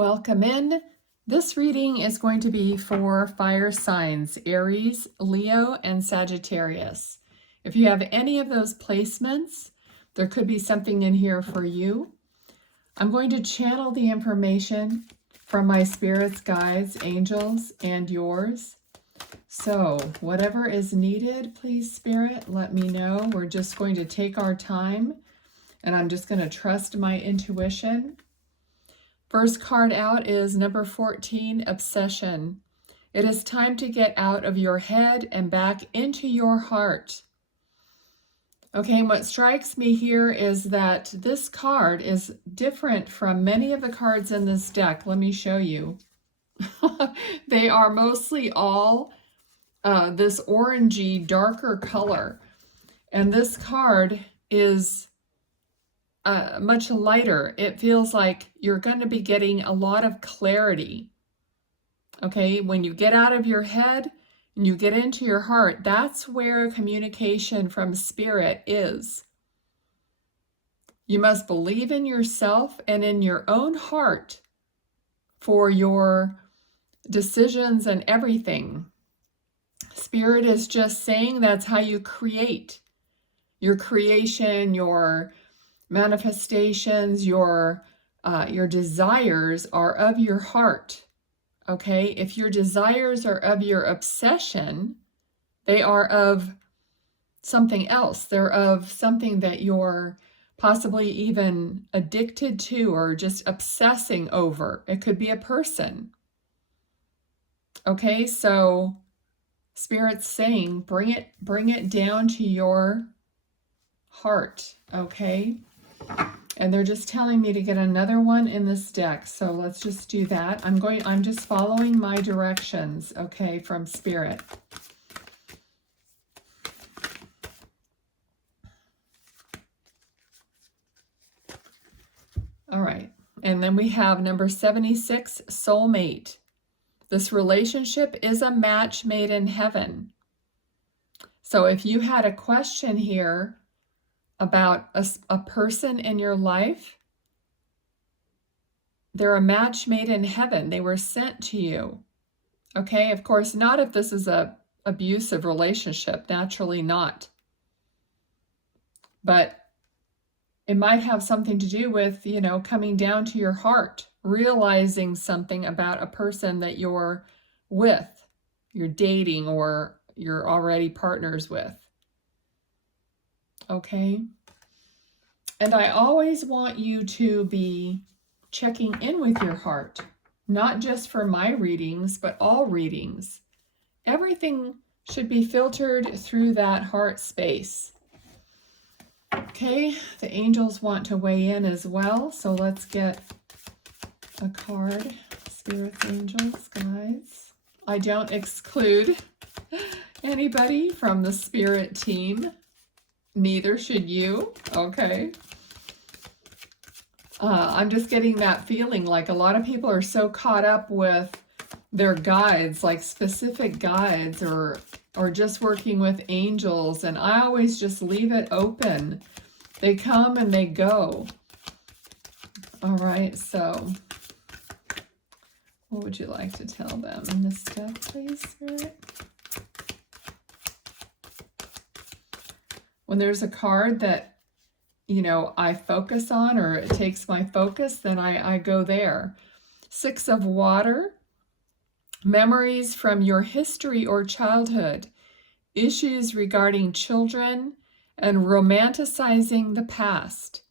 Welcome in. This reading is going to be for fire signs, Aries, Leo, and Sagittarius. If you have any of those placements, there could be something in here for you. I'm going to channel the information from my spirits, guides, angels, and yours. So whatever is needed, please, Spirit, let me know. We're just going to take our time, and I'm just going to trust my intuition. First card out is number 14, Obsession. It is time to get out of your head and back into your heart. Okay, and what strikes me here is that this card is different from many of the cards in this deck. Let me show you. They are mostly all this orangey, darker color. And this card is much lighter. It feels like you're going to be getting a lot of clarity. Okay, when you get out of your head and you get into your heart, that's where communication from Spirit is. You must believe in yourself and in your own heart for your decisions and everything. Spirit is just saying that's how you create your creation, your manifestations, your desires are of your heart. Okay, if your desires are of your obsession, they are of something else. They're of something that you're possibly even addicted to or just obsessing over. It could be a person. Okay, so Spirit's saying bring it down to your heart. Okay. And they're just telling me to get another one in this deck. So let's just do that. I'm just following my directions, okay, from Spirit. All right. And then we have number 76, Soulmate. This relationship is a match made in heaven. So if you had a question here about a person in your life, they're a match made in heaven. They were sent to you. Okay, of course, not if this is a abusive relationship, naturally not. But it might have something to do with, you know, coming down to your heart, realizing something about a person that you're with, you're dating, or you're already partners with. Okay. And I always want you to be checking in with your heart, not just for my readings, but all readings. Everything should be filtered through that heart space. Okay, the angels want to weigh in as well, so let's get a card. Spirits, angels, guides. I don't exclude anybody from the spirit team. Neither should you. Okay. I'm just getting that feeling like a lot of people are so caught up with their guides, like specific guides, or just working with angels, and I always just leave it open. They come and they go. All right, so what would you like to tell them in this deck, please, Spirit? When there's a card that, you know, I focus on, or it takes my focus, then I go there. 6 of Water, memories from your history or childhood, issues regarding children, and romanticizing the past.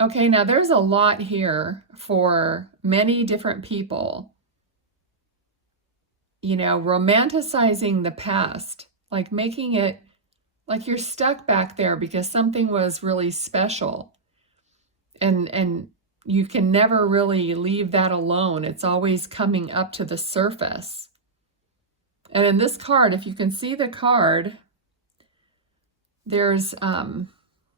Okay, now there's a lot here for many different people. You know, romanticizing the past, like making it like you're stuck back there because something was really special. And you can never really leave that alone. It's always coming up to the surface. And in this card, if you can see the card, there's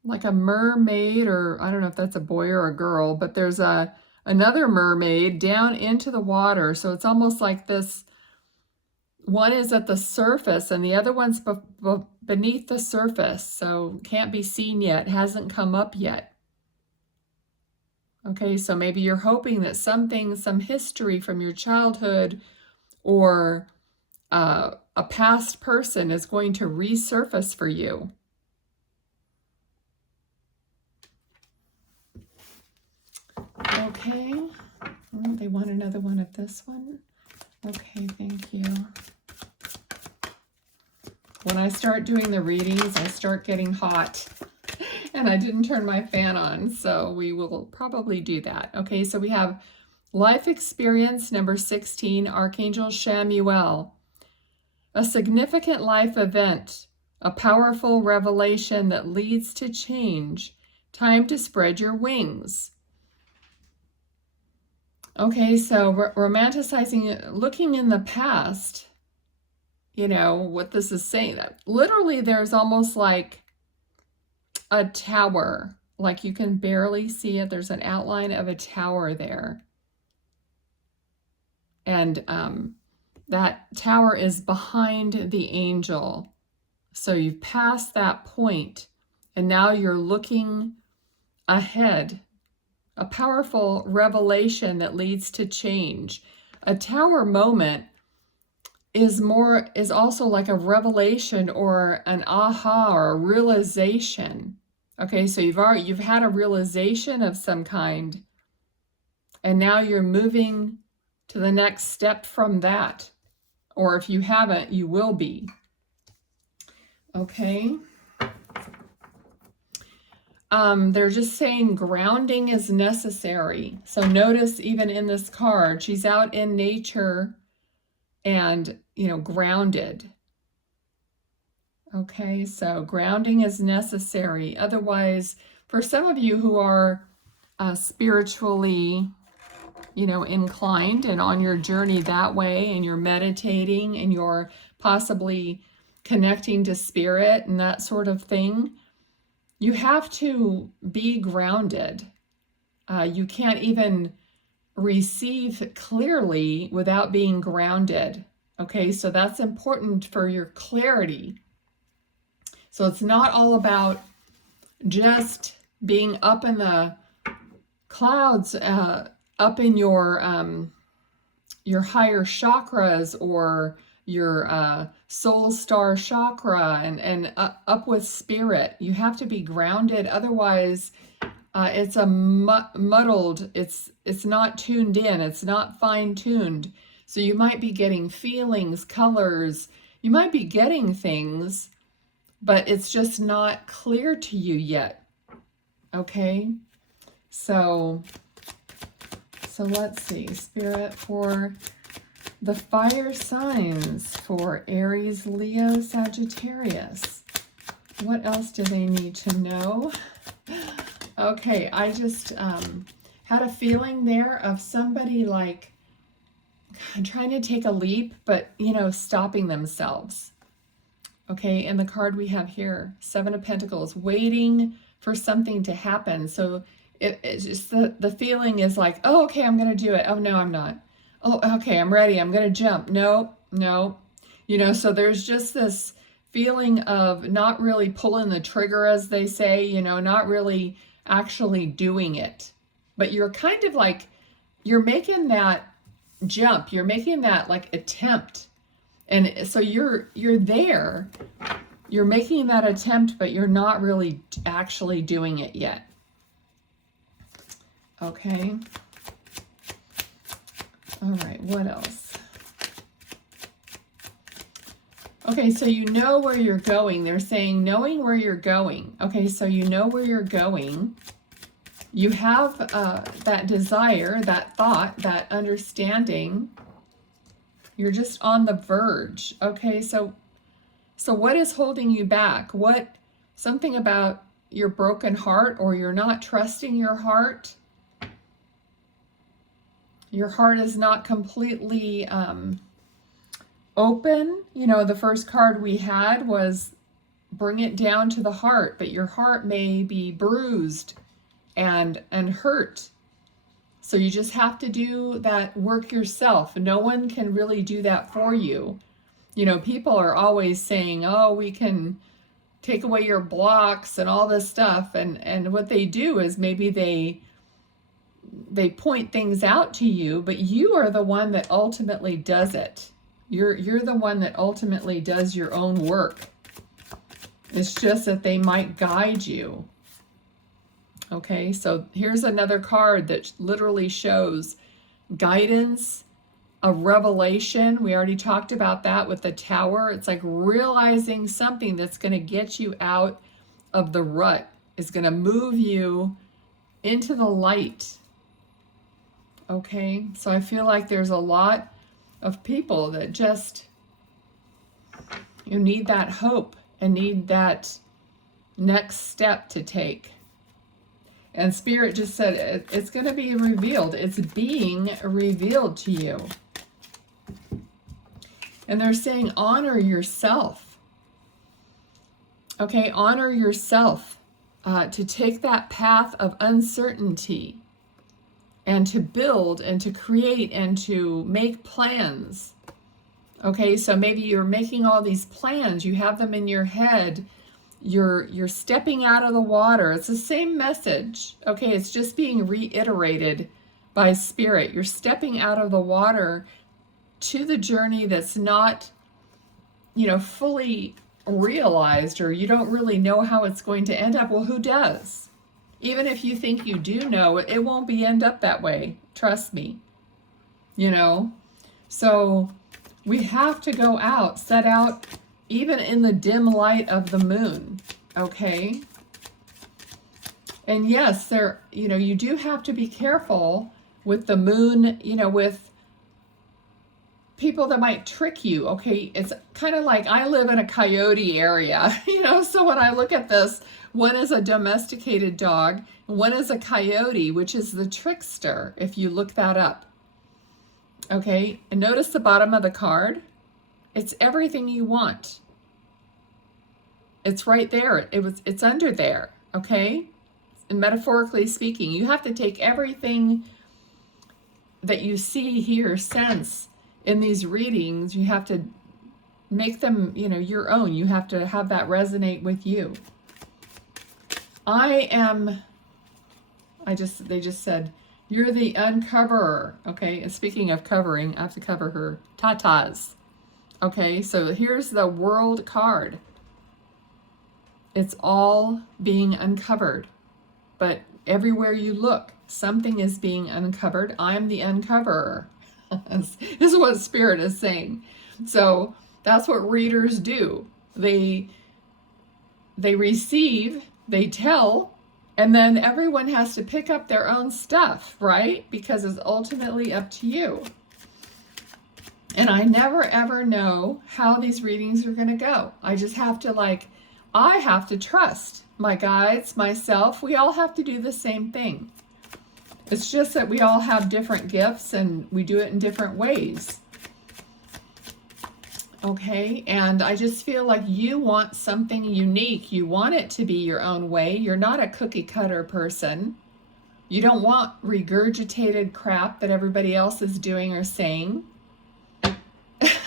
like a mermaid, or I don't know if that's a boy or a girl, but there's another mermaid down into the water. So it's almost like this. One is at the surface and the other one's beneath the surface, so can't be seen yet, hasn't come up yet. Okay, so maybe you're hoping that something, some history from your childhood or a past person is going to resurface for you. Okay, they want another one of this one. Okay, thank you. When I start doing the readings, I start getting hot. And I didn't turn my fan on, so we will probably do that. Okay, so we have life experience number 16, Archangel Shamuel. A significant life event, a powerful revelation that leads to change. Time to spread your wings. Okay, so romanticizing, looking in the past, you know, what this is saying. Literally, there's almost like a tower, like you can barely see it. There's an outline of a tower there. And that tower is behind the angel. So you've passed that point, and now you're looking ahead. A powerful revelation that leads to change. A tower moment is also like a revelation or an aha or a realization. Okay, so you've had a realization of some kind, and now you're moving to the next step from that. Or if you haven't, you will be. Okay. They're just saying grounding is necessary. So notice even in this card, she's out in nature and, you know, grounded. Okay, so grounding is necessary. Otherwise, for some of you who are spiritually, you know, inclined and on your journey that way, and you're meditating and you're possibly connecting to spirit and that sort of thing, you have to be grounded. You can't even receive clearly without being grounded. Okay, so that's important for your clarity. So it's not all about just being up in the clouds, up in your higher chakras or your soul star chakra and up with spirit. You have to be grounded. Otherwise, it's a muddled, it's not tuned in, it's not fine-tuned. So you might be getting feelings, colors, you might be getting things, but it's just not clear to you yet. Okay? So let's see, Spirit, for the fire signs for Aries, Leo, Sagittarius. What else do they need to know? Okay, I just had a feeling there of somebody like trying to take a leap, but, you know, stopping themselves. Okay, and the card we have here, Seven of Pentacles, waiting for something to happen. So it's just the feeling is like, oh, okay, I'm going to do it. Oh, no, I'm not. Oh, okay, I'm ready. I'm going to jump. No. You know, so there's just this feeling of not really pulling the trigger, as they say, you know, not really actually doing it. But you're kind of like, you're making that jump. You're making that like attempt. And so you're there. You're making that attempt, but you're not really actually doing it yet. Okay. All right, what else? Okay, so you know where you're going. They're saying knowing where you're going. Okay, so you know where you're going. You have that desire, that thought, that understanding. You're just on the verge. Okay, so what is holding you back? Something about your broken heart, or you're not trusting your heart? Your heart is not completely open. You know, the first card we had was bring it down to the heart, but your heart may be bruised and hurt. So you just have to do that work yourself. No one can really do that for you. You know, people are always saying, oh, we can take away your blocks and all this stuff. And what they do is maybe they they point things out to you, but you are the one that ultimately does it. You're the one that ultimately does your own work. It's just that they might guide you. Okay, so here's another card that literally shows guidance, a revelation. We already talked about that with the Tower. It's like realizing something that's going to get you out of the rut. It's going to move you into the light. Okay, so I feel like there's a lot of people that just, you need that hope and need that next step to take. And Spirit just said it's going to be revealed. It's being revealed to you. And they're saying honor yourself. Okay, honor yourself to take that path of uncertainty and to build and to create and to make plans. Okay, so maybe you're making all these plans, you have them in your head, you're stepping out of the water. It's the same message. Okay, it's just being reiterated by Spirit. You're stepping out of the water to the journey that's not, you know, fully realized, or you don't really know how it's going to end up. Well, who does? Even if you think you do know, it won't end up that way. Trust me. You know? So we have to go out, set out, even in the dim light of the moon. Okay? And yes, there, you know, you do have to be careful with the moon, you know, with people that might trick you. Okay, it's kind of like I live in a coyote area, you know, so when I look at this, one is a domesticated dog, and one is a coyote, which is the trickster, if you look that up. Okay, and notice the bottom of the card. It's everything you want. It's right there. It's under there, okay? And metaphorically speaking, you have to take everything that you see, hear, sense in these readings. You have to make them, you know, your own. You have to have that resonate with you. They just said, you're the uncoverer. Okay, and speaking of covering, I have to cover her tatas. Okay, so here's the World card. It's all being uncovered. But everywhere you look, something is being uncovered. I'm the uncoverer. This is what Spirit is saying. So that's what readers do. They receive, they tell, and then everyone has to pick up their own stuff, right? Because it's ultimately up to you. And I never ever know how these readings are going to go. I just have to I have to trust my guides, myself. We all have to do the same thing. It's just that we all have different gifts and we do it in different ways. Okay, and I just feel like you want something unique. You want it to be your own way. You're not a cookie cutter person. You don't want regurgitated crap that everybody else is doing or saying.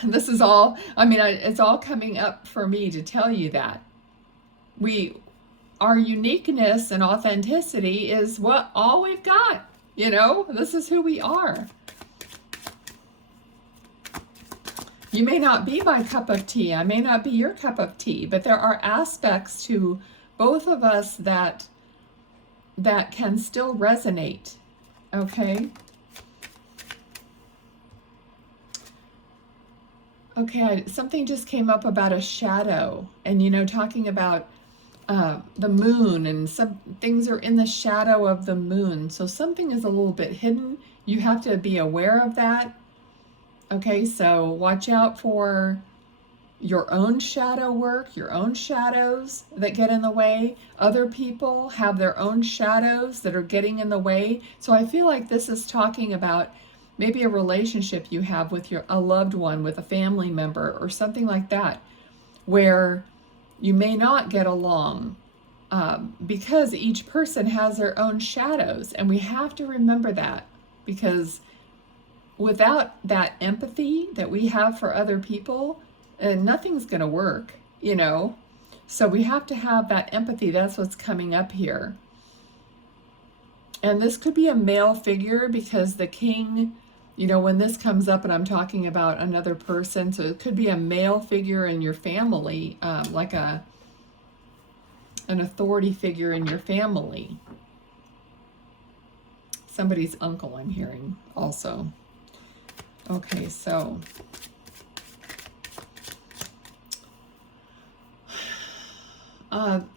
This is all, it's all coming up for me to tell you that. Our uniqueness and authenticity is all we've got. You know, this is who we are. You may not be my cup of tea. I may not be your cup of tea, but there are aspects to both of us that can still resonate. Okay? Okay, something just came up about a shadow, and you know, talking about the moon, and some things are in the shadow of the moon. So something is a little bit hidden. You have to be aware of that. Okay, so watch out for your own shadow work, your own shadows that get in the way. Other people have their own shadows that are getting in the way. So I feel like this is talking about maybe a relationship you have with a loved one, with a family member or something like that, where you may not get along because each person has their own shadows. And we have to remember that, because without that empathy that we have for other people, nothing's going to work, you know. So we have to have that empathy. That's what's coming up here. And this could be a male figure because the king, you know, when this comes up and I'm talking about another person, so it could be a male figure in your family, like an authority figure in your family. Somebody's uncle, I'm hearing also. Okay, so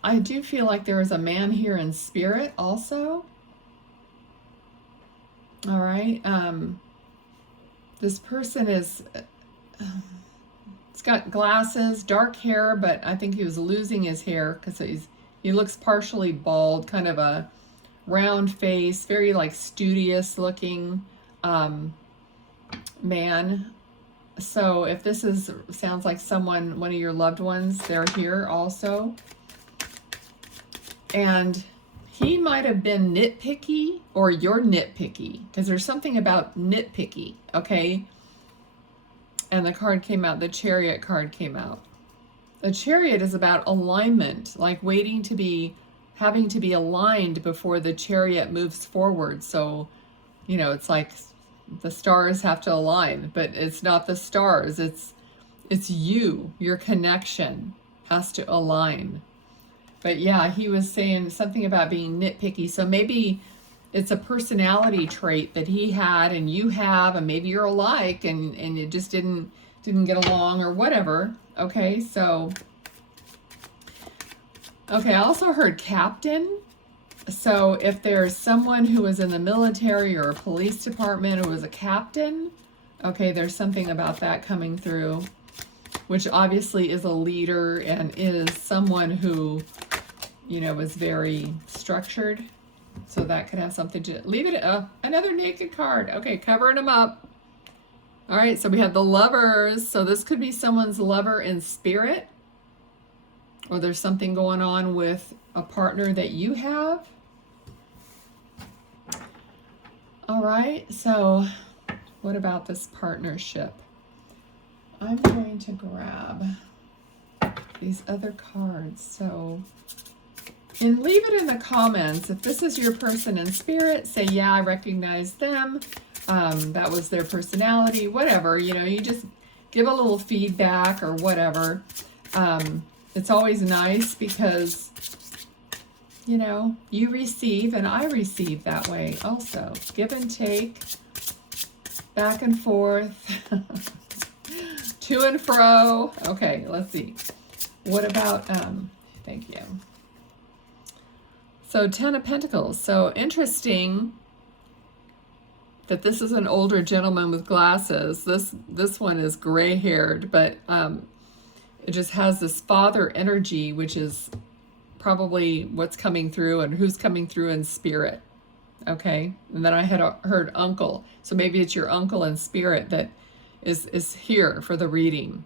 I do feel like there is a man here in spirit also. All right. This person is, he's got glasses, dark hair, but I think he was losing his hair because he looks partially bald, kind of a round face, very like studious looking man. So if this sounds like someone, one of your loved ones, they're here also. And he might have been nitpicky, or you're nitpicky, because there's something about nitpicky, okay? And the card came out, the Chariot card came out. The Chariot is about alignment, like having to be aligned before the Chariot moves forward. So, you know, it's like the stars have to align, but it's not the stars, it's you, your connection has to align. But yeah, he was saying something about being nitpicky. So maybe it's a personality trait that he had and you have, and maybe you're alike and it just didn't get along or whatever. Okay, so, okay, I also heard captain. So if there's someone who was in the military or a police department who was a captain, okay, there's something about that coming through, which obviously is a leader and is someone who, you know, is very structured. So that could have something to leave it. Another naked card. Okay, covering them up. All right, so we have the Lovers. So this could be someone's lover in spirit, or there's something going on with a partner that you have. All right, so what about this partnership? I'm going to grab these other cards. So, and leave it in the comments. If this is your person in spirit, say, yeah, I recognize them. That was their personality, whatever. You know, you just give a little feedback or whatever. It's always nice because, you know, you receive and I receive that way also. Give and take, back and forth, to and fro. Okay, let's see. What about, thank you. So 10 of Pentacles. So interesting that this is an older gentleman with glasses. This one is gray-haired, but it just has this father energy, which is probably what's coming through and who's coming through in spirit. Okay, and then I had heard uncle. So maybe it's your uncle in spirit that is here for the reading.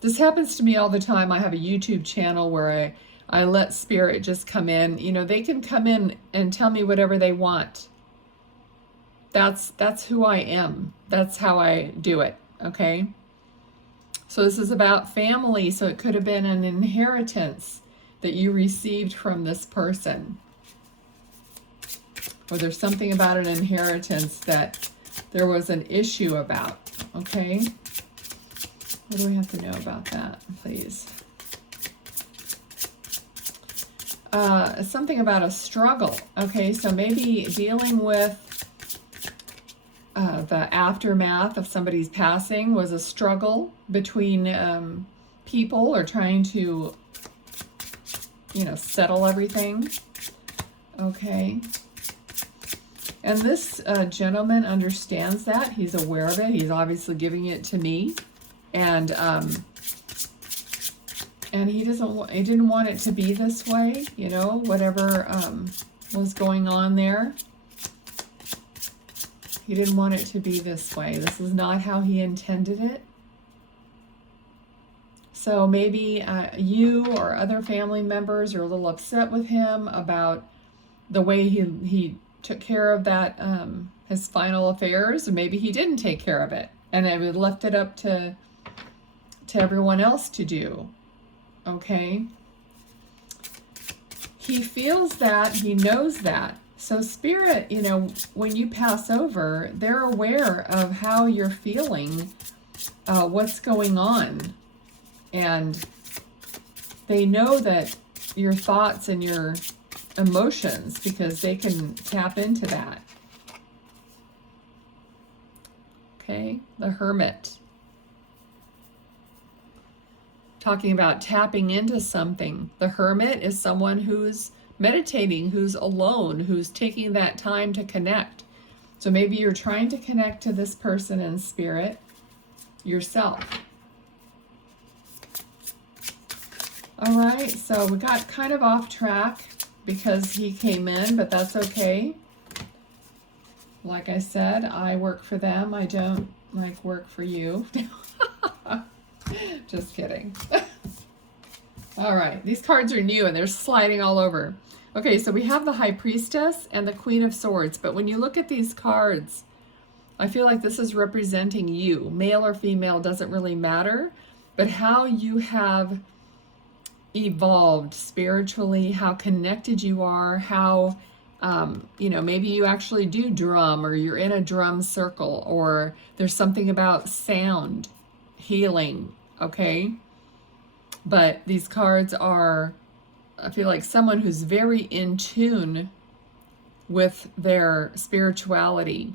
This happens to me all the time. I have a YouTube channel where I let spirit just come in. You know, they can come in and tell me whatever they want. That's who I am. That's how I do it, okay? So this is about family, so it could have been an inheritance that you received from this person. Or there's something about an inheritance that there was an issue about, okay? What do we have to know about that, please? Something about a struggle. Okay, so maybe dealing with the aftermath of somebody's passing was a struggle between people, or trying to, you know, settle everything. Okay. And this gentleman understands that. He's aware of it. He's obviously giving it to me. And he didn't want it to be this way, you know, whatever was going on there. He didn't want it to be this way. This is not how he intended it. So maybe you or other family members are a little upset with him about the way he took care of that, his final affairs, or maybe he didn't take care of it, and it left it up to everyone else to do. Okay. He feels that, he knows that. So Spirit, you know, when you pass over, they're aware of how you're feeling, what's going on. And they know that your thoughts and your emotions, because they can tap into that. Okay, the Hermit. Talking about tapping into something. The Hermit is someone who's meditating, who's alone, who's taking that time to connect. So maybe you're trying to connect to this person in spirit yourself. All right, so we got kind of off track because he came in, but that's okay. Like I said, I work for them. I don't like work for you. Just kidding. All right, these cards are new and they're sliding all over. Okay, so we have the High Priestess and the Queen of Swords, but when you look at these cards, I feel like this is representing you. Male or female doesn't really matter, but how you have evolved spiritually, how connected you are, how, you know, maybe you actually do drum, or you're in a drum circle, or there's something about sound, healing, okay? But these cards are, I feel like someone who's very in tune with their spirituality.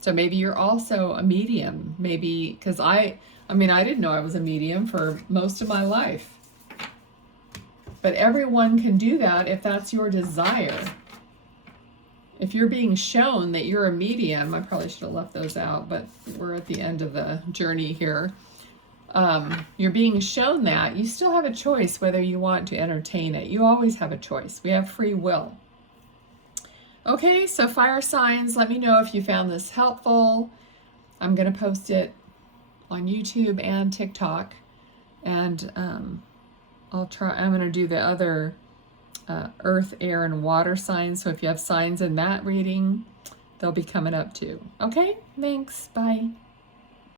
So maybe you're also a medium, maybe, because I mean, I didn't know I was a medium for most of my life. But everyone can do that if that's your desire. If you're being shown that you're a medium, I probably should have left those out, but we're at the end of the journey here. You're being shown that, you still have a choice whether you want to entertain it. You always have a choice. We have free will. Okay, so fire signs, let me know if you found this helpful. I'm going to post it on YouTube and TikTok. And I'm going to do the other earth, air, and water signs. So if you have signs in that reading, they'll be coming up too. Okay, thanks. Bye.